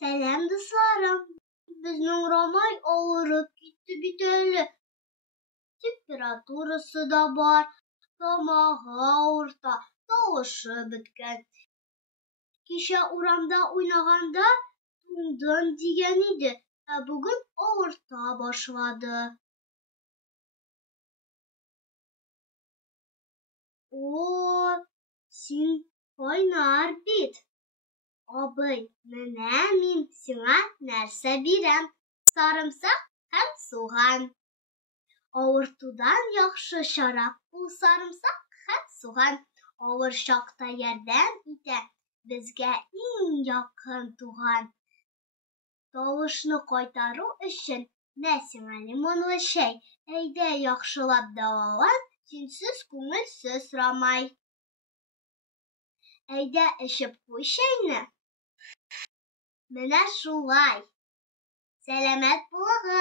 Сәлам, дусларым. Безнең Рамай авырып китте бит әле. Температурасы да бар, тамагы авырта, тавышы беткән. Кичә урамда уйнаганда туңдым дигән иде, ә бүген авырта башлады. О, син кайнар бит. Абый, менә мин сиңа нәрсә бирәм. Сарымсак һәм суган. Авыртудан яхшы чара ул сарымсак һәм суган. Авыр чакта ярдәм итә безгә иң якын туган. Тавышны кайтару өчен мә сиңа лимонлы чәй. Әйдә яхшылап дәвалан, синсез күңелсез Рамай. Әйдә эчеп куй чәйне. Менә шулай. Сәламәт булыгыз.